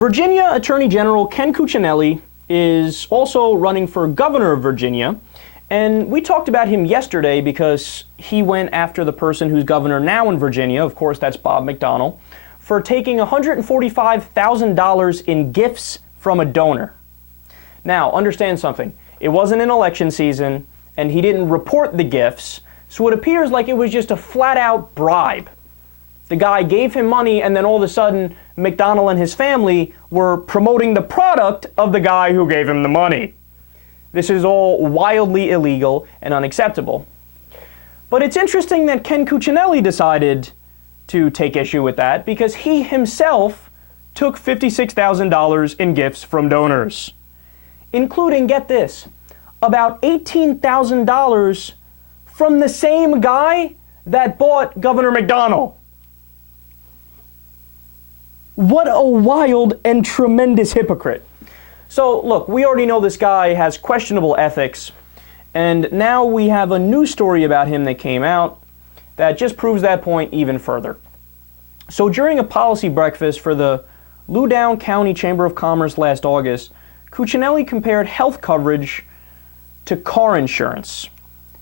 Virginia Attorney General Ken Cuccinelli is also running for governor of Virginia, and we talked about him yesterday because he went after the person who's governor now in Virginia, of course that's Bob McDonnell, for taking $145,000 in gifts from a donor. Now, understand something. It wasn't an election season, and he didn't report the gifts, so it appears like it was just a flat-out bribe. The guy gave him money, and then all of a sudden, McDonnell and his family were promoting the product of the guy who gave him the money. This is all wildly illegal and unacceptable. But it's interesting that Ken Cuccinelli decided to take issue with that because he himself took $56,000 in gifts from donors, including, get this, about $18,000 from the same guy that bought Governor McDonnell. What a wild and tremendous hypocrite. So look, we already know this guy has questionable ethics, and now we have a new story about him that came out that just proves that point even further. So during a policy breakfast for the Loudoun County Chamber of Commerce last August, Cuccinelli compared health coverage to car insurance,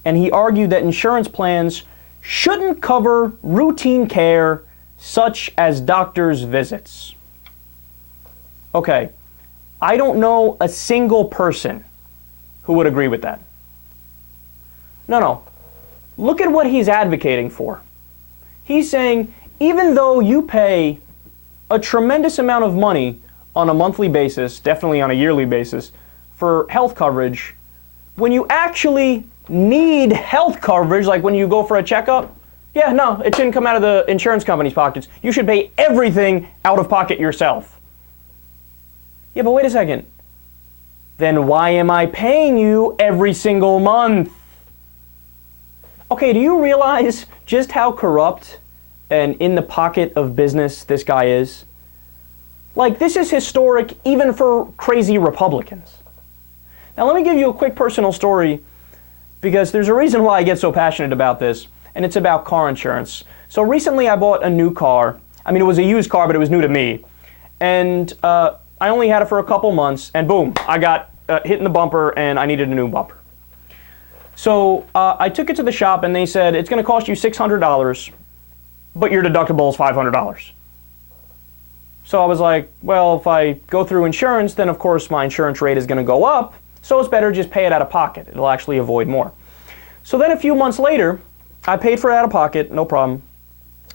and he argued that insurance plans shouldn't cover routine care such as doctor's visits. Okay, I don't know a single person who would agree with that. No. Look at what he's advocating for. He's saying, even though you pay a tremendous amount of money on a monthly basis, definitely on a yearly basis, for health coverage, when you actually need health coverage, like when you go for a checkup, yeah, no, it shouldn't come out of the insurance company's pockets. You should pay everything out of pocket yourself. Yeah, but wait a second. Then why am I paying you every single month? Okay, do you realize just how corrupt and in the pocket of business this guy is? Like, this is historic even for crazy Republicans. Now, let me give you a quick personal story because there's a reason why I get so passionate about this. And it's about car insurance. So recently I bought a new car. I mean, it was a used car, but it was new to me. And I only had it for a couple months, and boom, I got hit in the bumper, and I needed a new bumper. So I took it to the shop, and they said, it's going to cost you $600, but your deductible is $500. So I was like, well, if I go through insurance, then of course my insurance rate is going to go up, so it's better just pay it out of pocket. It'll actually avoid more. So then a few months later, I paid for it out of pocket, no problem.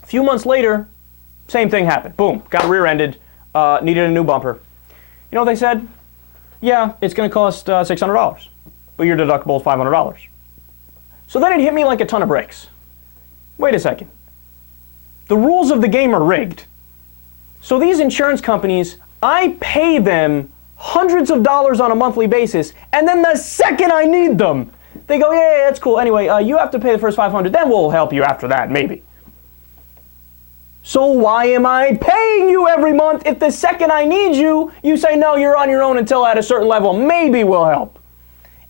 A few months later, same thing happened. Boom, got rear-ended, needed a new bumper. You know what they said? Yeah, it's going to cost $600, but your deductible is $500. So then it hit me like a ton of bricks. Wait a second. The rules of the game are rigged. So these insurance companies, I pay them hundreds of dollars on a monthly basis, and then the second I need them, they go, yeah, that's cool. Anyway, you have to pay the first $500, then we'll help you after that, maybe. So why am I paying you every month if the second I need you, you say, no, you're on your own until at a certain level, maybe we'll help?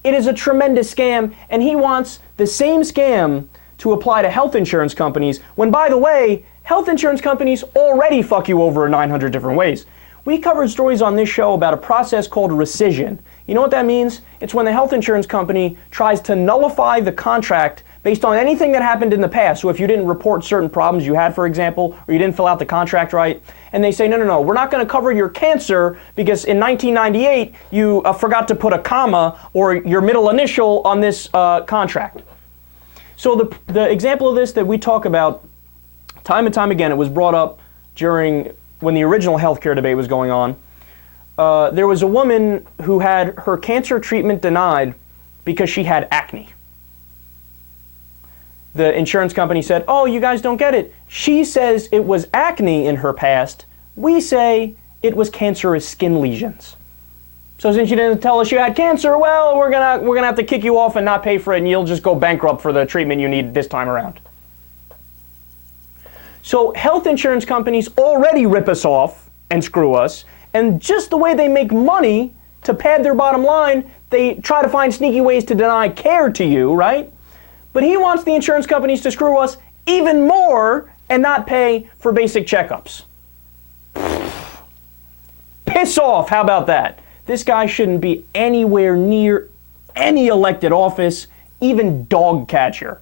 It is a tremendous scam, and he wants the same scam to apply to health insurance companies, when, by the way, health insurance companies already fuck you over in 900 different ways. We covered stories on this show about a process called rescission. You know what that means? It's when the health insurance company tries to nullify the contract based on anything that happened in the past. So if you didn't report certain problems you had, for example, or you didn't fill out the contract right, and they say, no, we're not going to cover your cancer because in 1998 you forgot to put a comma or your middle initial on this contract. So the example of this that we talk about time and time again, it was brought up when the original healthcare debate was going on. There was a woman who had her cancer treatment denied because she had acne. The insurance company said, oh, you guys don't get it. She says it was acne in her past. We say it was cancerous skin lesions. So since you didn't tell us you had cancer, well, we're gonna have to kick you off and not pay for it, and you'll just go bankrupt for the treatment you need this time around. So health insurance companies already rip us off and screw us, and just the way they make money to pad their bottom line, they try to find sneaky ways to deny care to you, right? But he wants the insurance companies to screw us even more and not pay for basic checkups. Piss off, how about that? This guy shouldn't be anywhere near any elected office, even dog catcher.